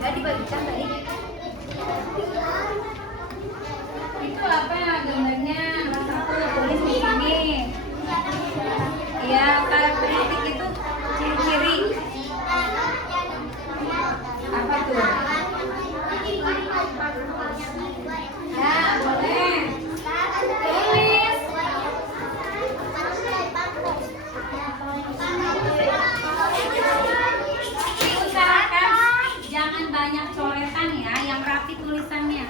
Nggak dibagikan tadi. Itu apa gambarnya? Satu tulis di sini. Ya, karakteristik itu ciri-ciri. Apa tuh? Ya, boleh. Tulis. Usahakan jangan banyak coretan ya, yang rapi tulisannya.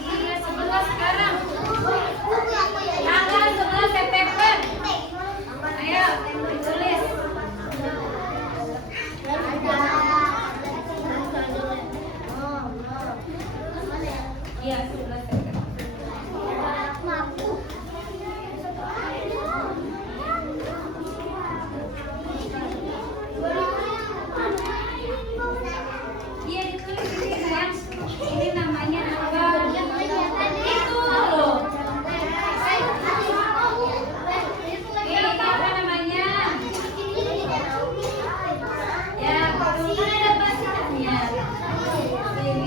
Iya, 11 sekarang. Tanggal 11 September. Ayo, tulis. Iya, 11 September. Iya, ditulis ini sayang. Ini namanya apa? Itu loh. Ini apa namanya? Ya, betul kan ada basikannya. Ini.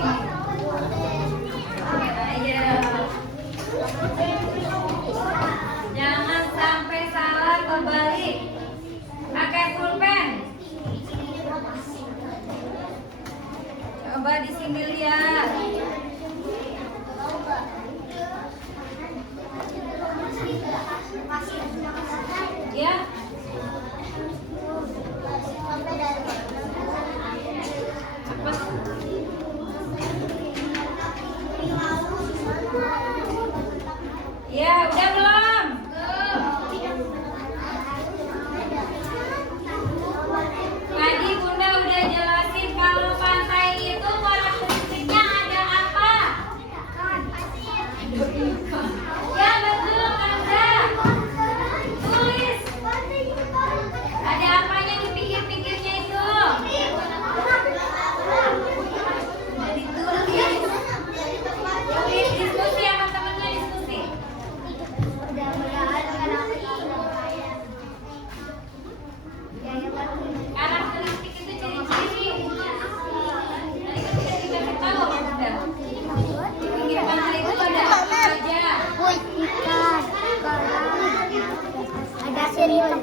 Ayo. Jangan sampai salah kebalik. Pakai pulpen. Coba di sini lihat. Ya. Cepat. Ya, udah belum? Tadi Bunda udah jelasin kalau pantai itu karakteristiknya ada apa? Ya betul, ada. Tulis. Ada apanya di pinggir-pinggirnya itu? Udah ditulis. Diskusi sama temennya, diskusi. Karakteristik itu ciri-ciri. Tadi kan kita dikasih tahu apa Bunda? Di pinggir pantai itu ada apa aja? Ikan, ada sirip,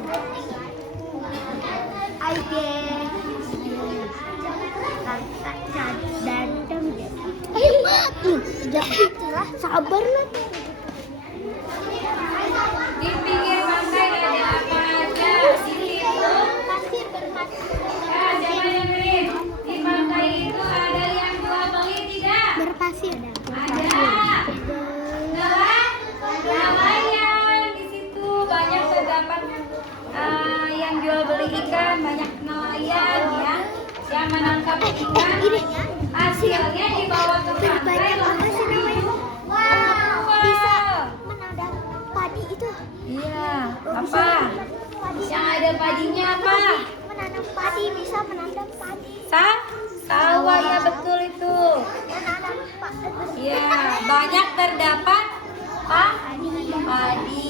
sabar lah. Di pinggir pantai ada apa aja? Di situ. Pasir berpasir. Ya, jangan dengerin. Di pantai itu ada yang jual beli tidak? Berpasir. Ada. Nelayan di situ banyak terdapat yang jual beli ikan, banyak nelayan ya yang menangkap ikan. Hasilnya dibawa ke pantai lalu namanya? Bisa menanam padi itu. Iya, apa? Yang ada padinya apa? Menanam padi, bisa menanam padi. Sawah ya, betul itu. Menanam padi. Iya, banyak terdapat padi.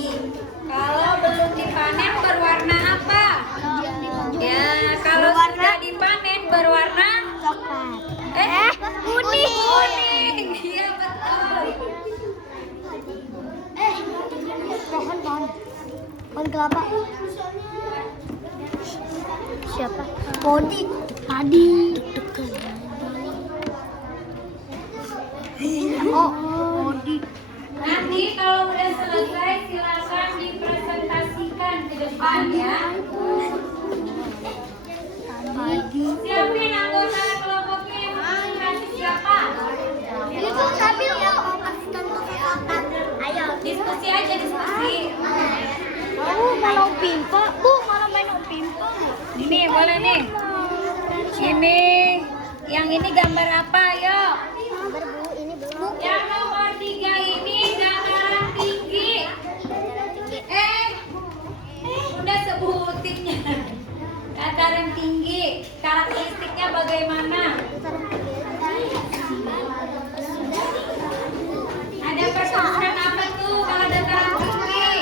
Kalau belum dipanen berwarna apa? Ya, kalau sudah dipanen berwarna Coklat. Kuning. kuning. Iya, betul. Pohon kelapa. Siapa? Padi. Oh, padi. Nanti kalau udah selesai silakan dipresentasikan ke depan ya. Siapin anggota kelompoknya yang presentasi siapa? Itu sambil ayo Diskusi aja, diskusi. main pimpa, Bu, malah main pimpa. Ini boleh nih. Ini yang ini gambar apa? Yuk. Sabar, Bu, ini belum. Yang nomor 3 ini dataran tinggi. Udah sebutinnya. Dataran tinggi. Karakteristiknya bagaimana? Ada perkebunan apa tuh kalau dataran tinggi?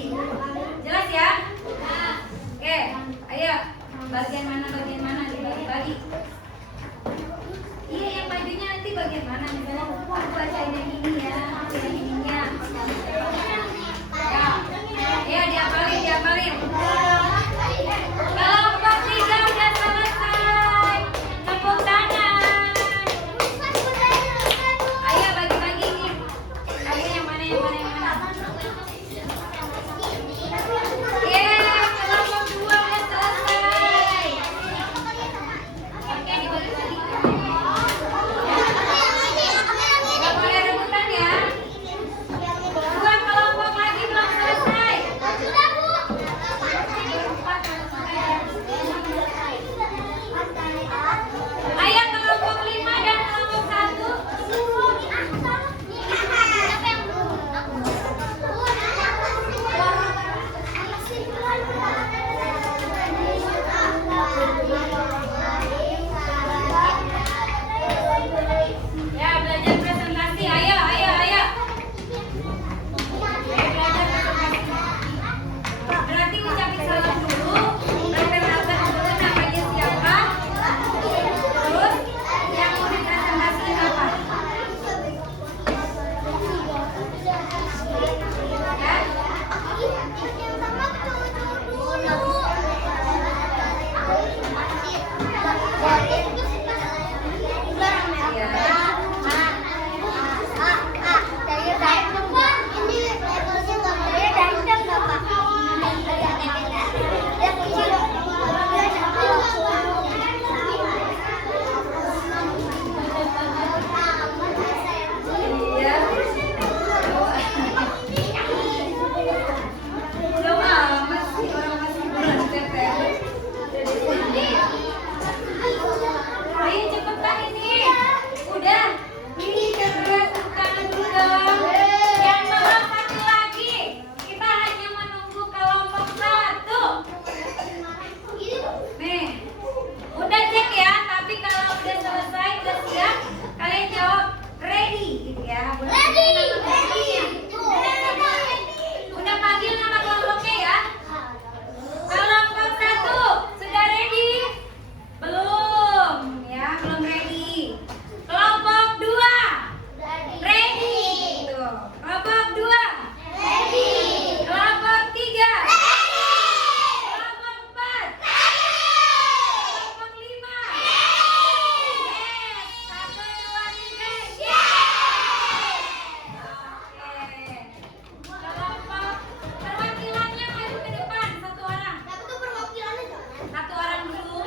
presentasi. Jelas ya? Oke, ayo. Bagian mana dibagi-bagi. Iya, yang bajunya nanti bagian mana? Misalnya aku bacain yang ini ya, yang ininya. Ya, diapalin. Kelompok 3 udah selesai. Tepuk tangan. Ayo bagi-bagi nih. Ayo yang mana? Kelompok 2 udah selesai. Oke, dibagi-bagi. Gak boleh rebutan ya. 2 kelompok lagi belum selesai. Ayo kelompok 5 dan kelompok 1. Ya, belajar presentasi. Ayo. Ayo belajar presentasi. Berarti ucapin salam dulu, perkenalkan dulu namanya siapa, terus yang mau dipresentasiin apa. Ayo cepetan ini. Udah. Ini segera tepuk tangan dulu dong. Yang belum satu lagi. Kita hanya menunggu kelompok 1. Nih. Udah cek ya, tapi kalau udah selesai, udah siap, kalian jawab ready gitu ya. Udah panggil nama kelompoknya ya. Kelompok 1 sudah ready? Belum ya, belum ready. Kelompok 2 ready. Tuh. Kelompok 2 ready. Kelompok 3 ready. Kelompok 4 ready. Kelompok 5 ready. Yes. 1, 2, 3 yes. Oke. Kelompok perwakilannya maju ke depan satu orang. Satu orang dulu.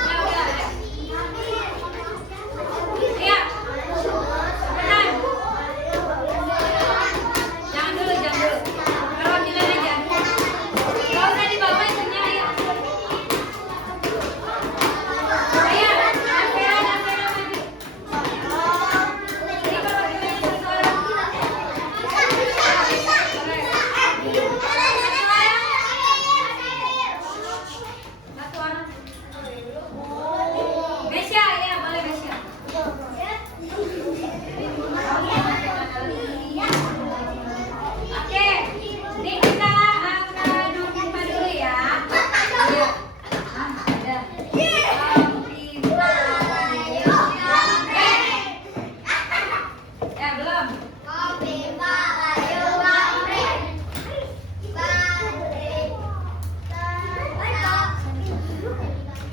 Ya udah. Iya. Cepetan. Jangan dulu. Perwakilan aja. Gak usah dibawa itunya, ayo. Ayo, Ampera maju. Ini perwakilannya satu orang. Satu orang. Mesya, ya boleh Mesya. Oke, ini kita akan nomor dulu ya. Ya. Ada. Ya belum.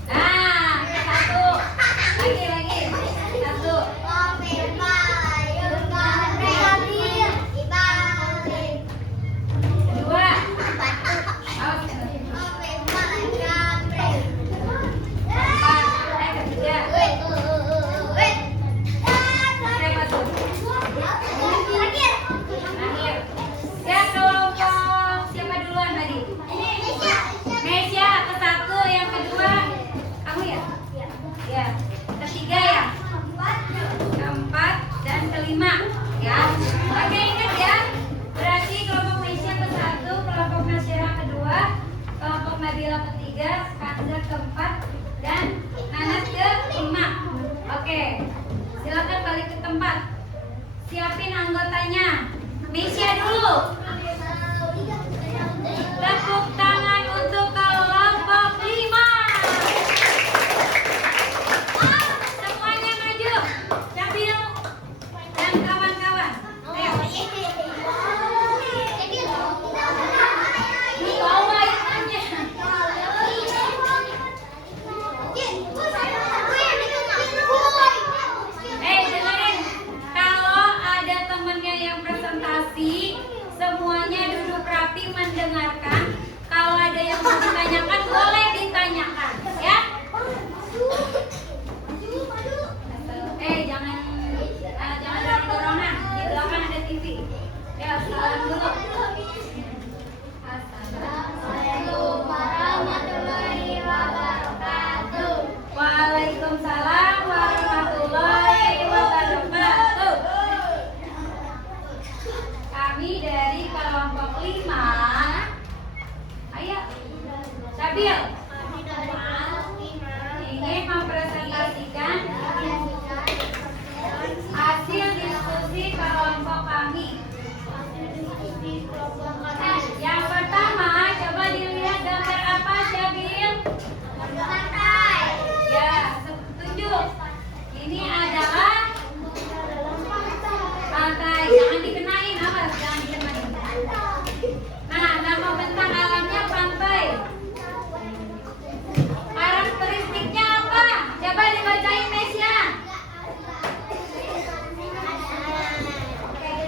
Nah, satu. Lagi. Satu. Dua. Awas. Ketiga. Siapa tuh? Terakhir. Ya kelompok siapa duluan tadi? Mesya ke 1, yang kedua kamu ya? Ya. Ketiga ya? Keempat dan kelima ya. Oke, ingat ya. Berarti kelompok Mesya ke 1, kelompok Nasyara kedua, kelompok Nabila ketiga, Kanza keempat, dan Nanas ke-5. Oke. Silakan balik ke tempat. Siapin anggotanya. Mesya dulu. kami dari kelompok 5. Ayo, Sabil. Ingin mempresentasikan hasil diskusi kelompok kami. Yang pertama, coba dilihat gambar apa, Sabil? Ya, tunjuk. Ini adalah pantai. Jangan dikenain, awas, jangan dikenain. Nah, nama bentang alamnya pantai. Karakteristiknya apa? Coba dibacain, Mesya.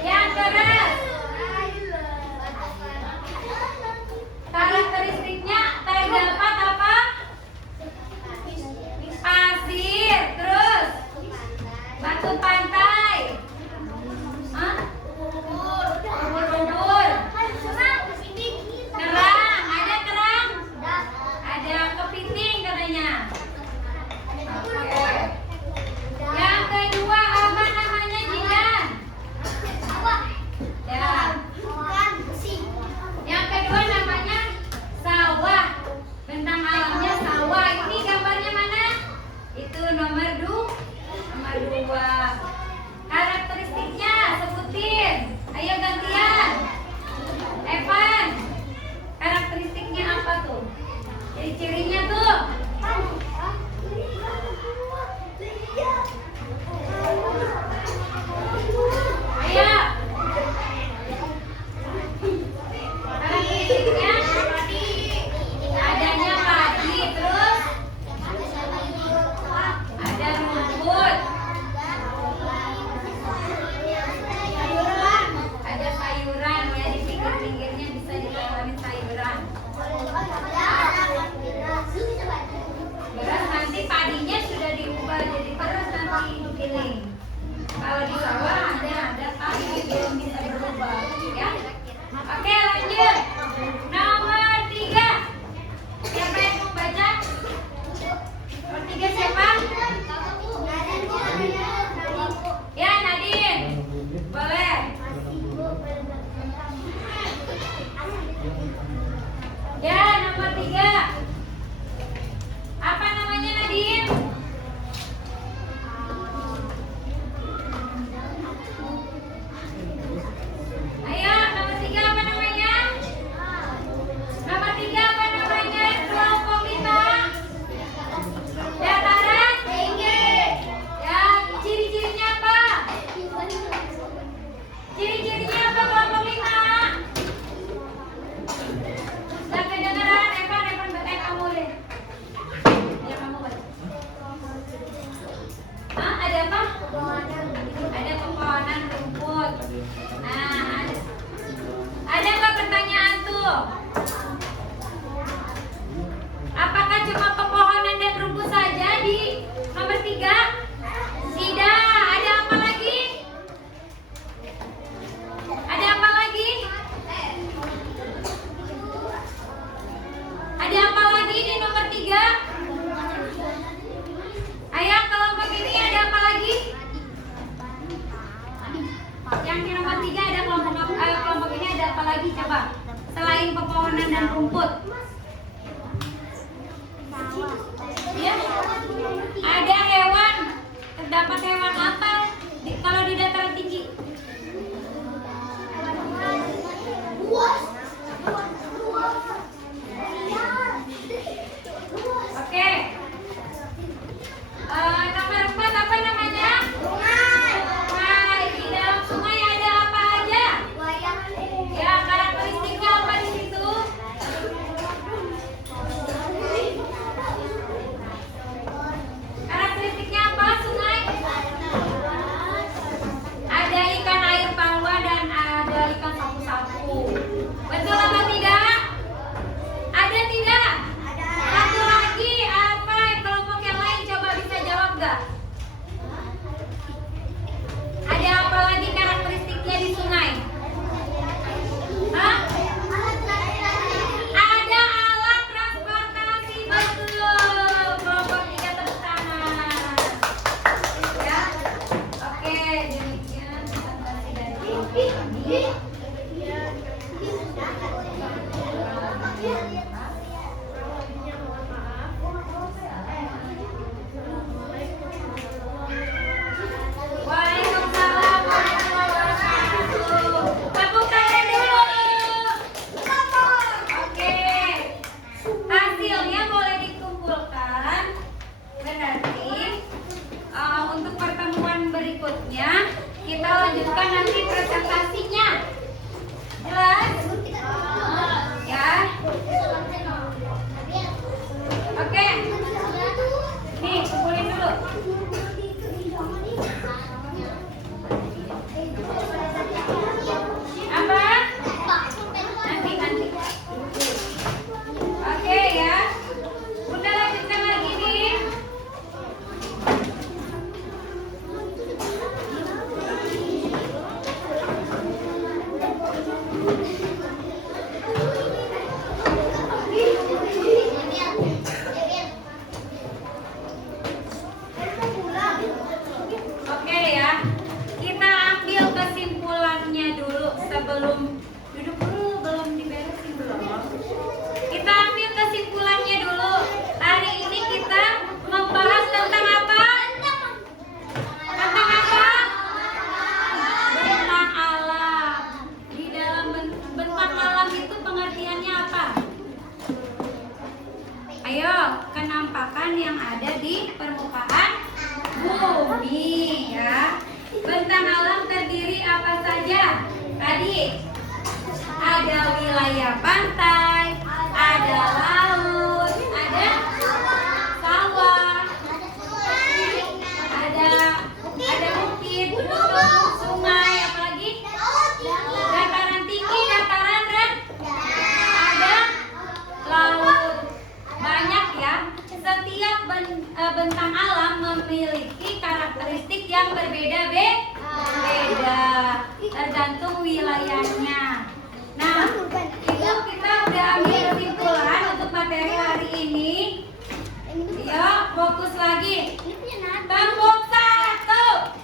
Yang keras. Karakteristiknya terdapat apa? Pasir, terus batu pantai. Hah? Ubur-ubur. Kerang, ada kerang? Ada kepiting katanya. Oke. Yang kedua apa namanya, Jidan? Ya. Yang kedua namanya sawah. Bentang alamnya sawah. Ini gambarnya mana? Itu nomor 2. Karakteristiknya sebutin. Ayo gantian. Evan. Karakteristiknya apa tuh? Ciri-cirinya tuh. Ayo. Karakteristiknya adanya padi, terus ada rumput, ada sayuran, ya di pinggir-pinggirnya bisa ditanami sayuran. Beras nanti padinya sudah diubah jadi beras nanti digiling. Kalau di sawah ada padi belum bisa berubah, ya. Oke, lanjut. Nomor 3. Siapa yang mau baca? Nomor 3 siapa? Ya, Nadine. Boleh. Ya, nomor 3. Apa namanya, Nadine? Ayo, nomor 3 apa namanya? Nomor 3 apa namanya? Kelompok 5. Dataran tinggi. Ya, ciri-cirinya apa? Ciri-cirinya apa kelompok 5? Gak kedengeran, Evan kamu deh. Ya, kamu baca. Hah, ada apa? Ada pepohonan rumput. Nah, ada nggak pertanyaan tuh? Apakah cuma pepohonan dan rumput saja di nomor 3? Tidak, ada apa lagi? Ada apa lagi? Ada apa lagi di nomor 3? Ayo, kelompok ini ada apa lagi? Yang di nomor 3 ada kelompok ini ada apa lagi, coba? Selain pepohonan dan rumput. Ya. Ada hewan. Terdapat hewan apa kalau di dataran tinggi? Oke. Nomor 4 apa namanya? Sungai. Di dalam sungai ada apa aja? Ya, karakteristiknya apa di situ? Karakteristiknya apa sungai? Ada ikan air tawar dan ada ikan sapu-sapu. Betul apa tidak? Ada tidak? Satu lagi apa kelompok yang lain coba bisa jawab gak? Ada apa lagi karakteristiknya di sungai? Hah? Ada alat transportasi, betul. Kelompok 3 tepuk tangan. Ya, oke, demikian presentasi dari kelompok kami. belum duduk dulu, belum diberesin belum. Kita ambil kesimpulannya dulu. Hari ini kita membahas tentang apa? Tentang apa? Bentang alam. Di dalam bentang alam itu pengertiannya apa? Ayo, kenampakan yang ada di permukaan bumi ya. Bentang alam terdiri apa saja? Tadi ada wilayah pantai, ada laut, ada sawah, ada bukit, sungai, apalagi dataran tinggi, dataran ada laut. Banyak ya. Setiap bentang alam memiliki karakteristik yang berbeda-beda tergantung wilayahnya. Nah, itu kita udah ambil kesimpulan untuk materi hari ini. Yuk, fokus lagi. Tembok satu.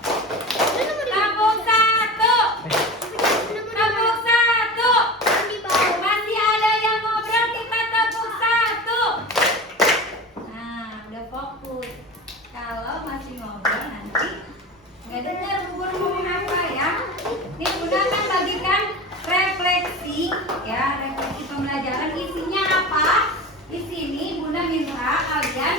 Tembok satu. Tembok satu. Masih ada yang ngobrol, kita tepuk satu. Nah, udah fokus. Kalau masih ngobrol nanti nggak dengar guru ngomong apa ya. Ini Bunda akan bagikan refleksi ya, refleksi pembelajaran. Isinya apa? Di sini Bunda minta kalian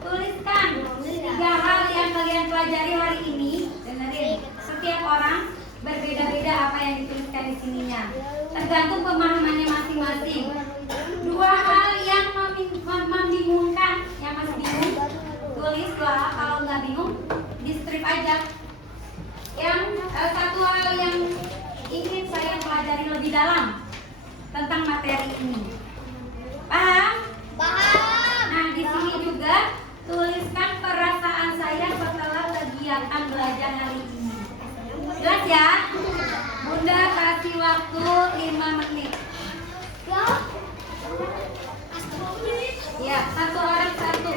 tuliskan 3 hal yang kalian pelajari hari ini. Dengerin, setiap orang berbeda-beda apa yang dituliskan di sininya, tergantung pemahamannya masing-masing. 2 hal yang membingungkan, yang masih bingung, tulis 2 hal. Kalau nggak bingung, di strip aja. Yang 1 hal yang ingin saya pelajari lebih dalam tentang materi ini. Paham? Paham. Nah, di sini juga tuliskan perasaan saya setelah kegiatan belajar hari ini. Jelas ya? Bunda kasih waktu 5 menit. Ya, 1 orang 1.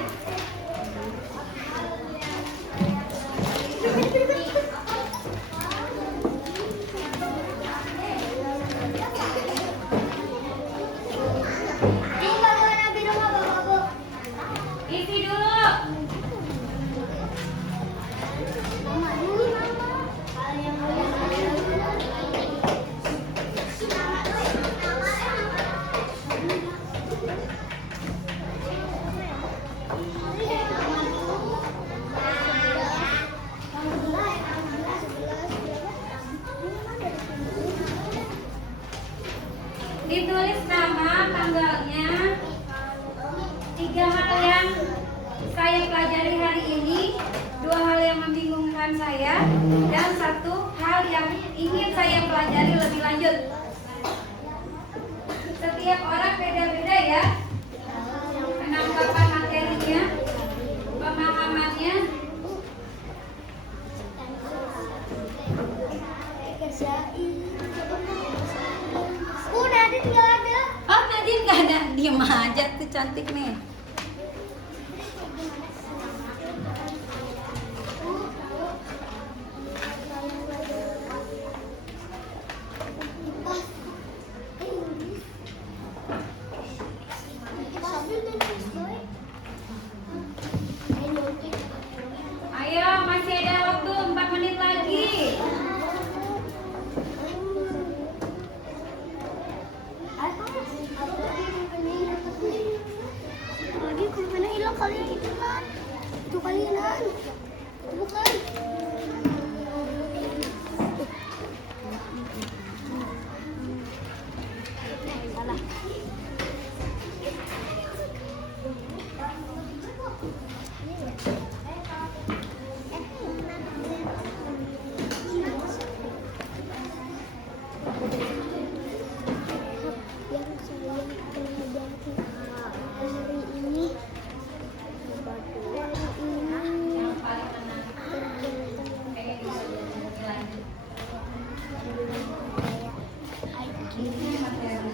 Isi dulu. Ditulis nama, tanggalnya, 3 hal yang saya pelajari hari ini, 2 hal yang membingungkan saya, dan 1 hal yang ingin saya pelajari lebih lanjut. Setiap orang beda-beda ya, penampakan materinya, pemahamannya. Nadine nggak ada. Oh, Nadine nggak ada, diem aja tuh, cantik nih. Ayo, masih ada waktu 4 menit lagi. Lagi pulpennya hilang kali itu kan. Itu kali kan. Bukan. Salah. Yang paling menarik, pengen lebih lanjut. Ini materi.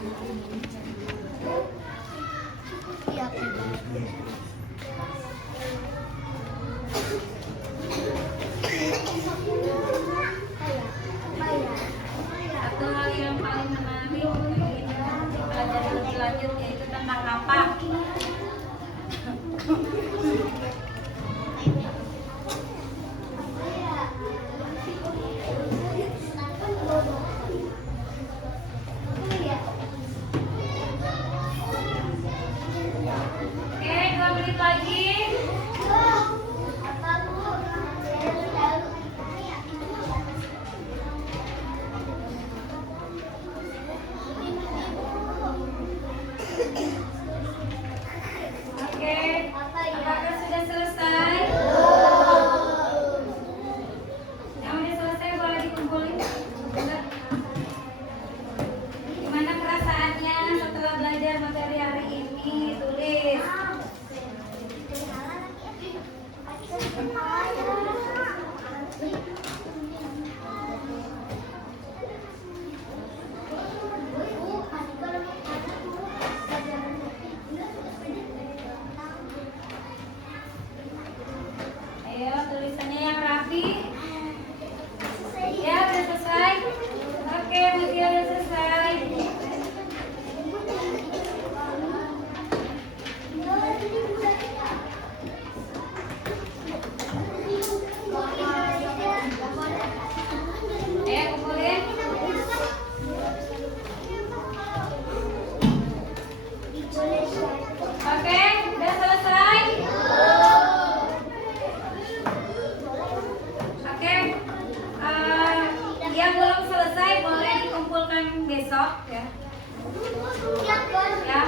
Satu hal lanjut yaitu tentang apa? Oke, 2 menit lagi. Oke, apakah sudah selesai? Yang udah selesai boleh dikumpulin. Bentar. Gimana perasaannya setelah belajar materi hari ini? Tulis. Ayo tulisannya yang rapi. Ya udah selesai. Oke, Mutia udah selesai. Ayo kumpulin. Oke, udah selesai. Oke, yang belum selesai boleh dikumpulkan besok ya. Ya,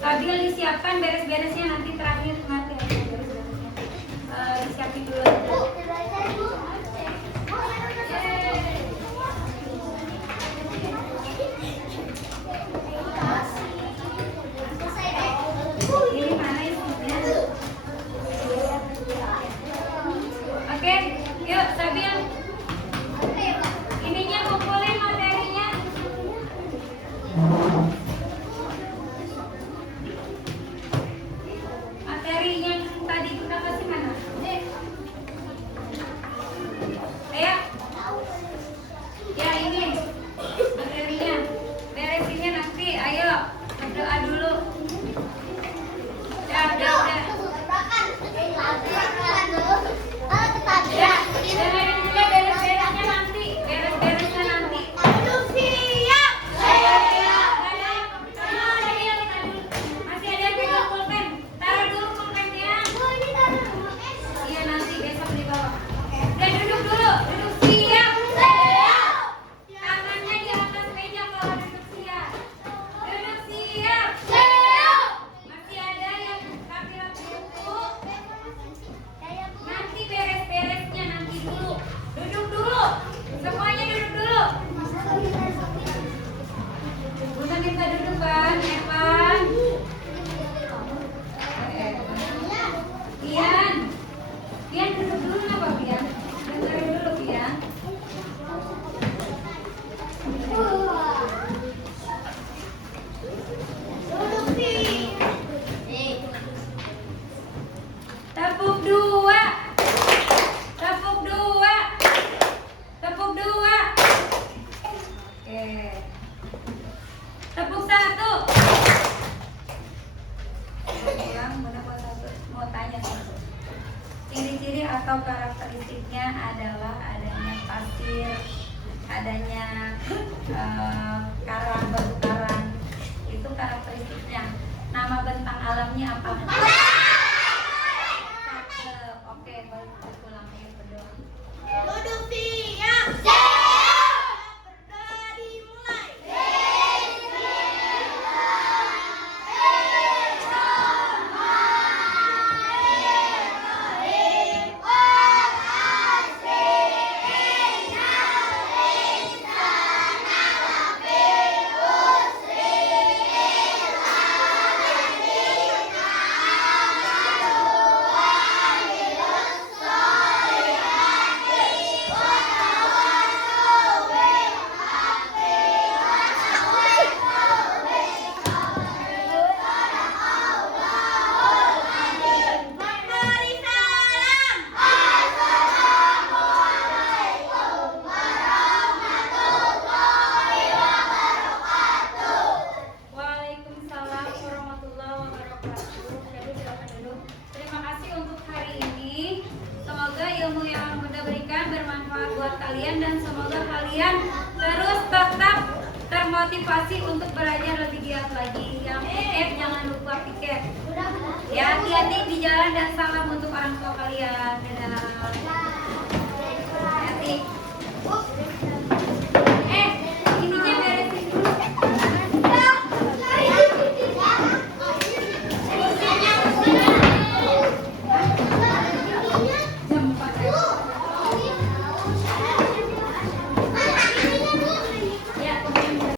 sambil disiapkan beres-beresnya nanti terakhir nanti ada beres-beresnya. Disiapin dulu. Ini mana isinya? Oke, yuk sambil ininya kumpulin materinya. Materi yang tadi kita kasih mana? Ayo. Ya ini materinya. Beresinnya nanti. Ayo berdoa dulu. Ya udah. Ya, dengerin juga beres-beresnya nanti. Beres-beresnya nanti. Masih ada yang pegang pulpen. Taruh dulu pulpennya. Iya nanti besok dibawa. Dan duduk dulu. Duduk siap. Tangannya di atas meja kalau duduk siap. Duduk siap. Masih ada yang rapi-rapi buku. Nanti beres-beresnya nanti dulu. Duduk dulu. Semuanya duduk dulu. Bunda minta duduk kan, Evan? Pian duduk dulu kenapa Pian? Dengerin dulu Pian. Tepuk dua. Tepuk dua. Tepuk dua. Oke. Tepuk satu. Bilang Bunda mau tanya satu. Ciri-ciri atau karakteristiknya adalah adanya pasir, adanya karang, batu karang. Itu karakteristiknya. Nama bentang alamnya apa? Cakep. Oke, baik. Pulang ayo berdoa. buat kalian dan semoga kalian terus tetap termotivasi untuk belajar lebih giat lagi. Yang piket jangan lupa piket. Ya, hati-hati di jalan dan salam untuk orang tua kalian. Dadah.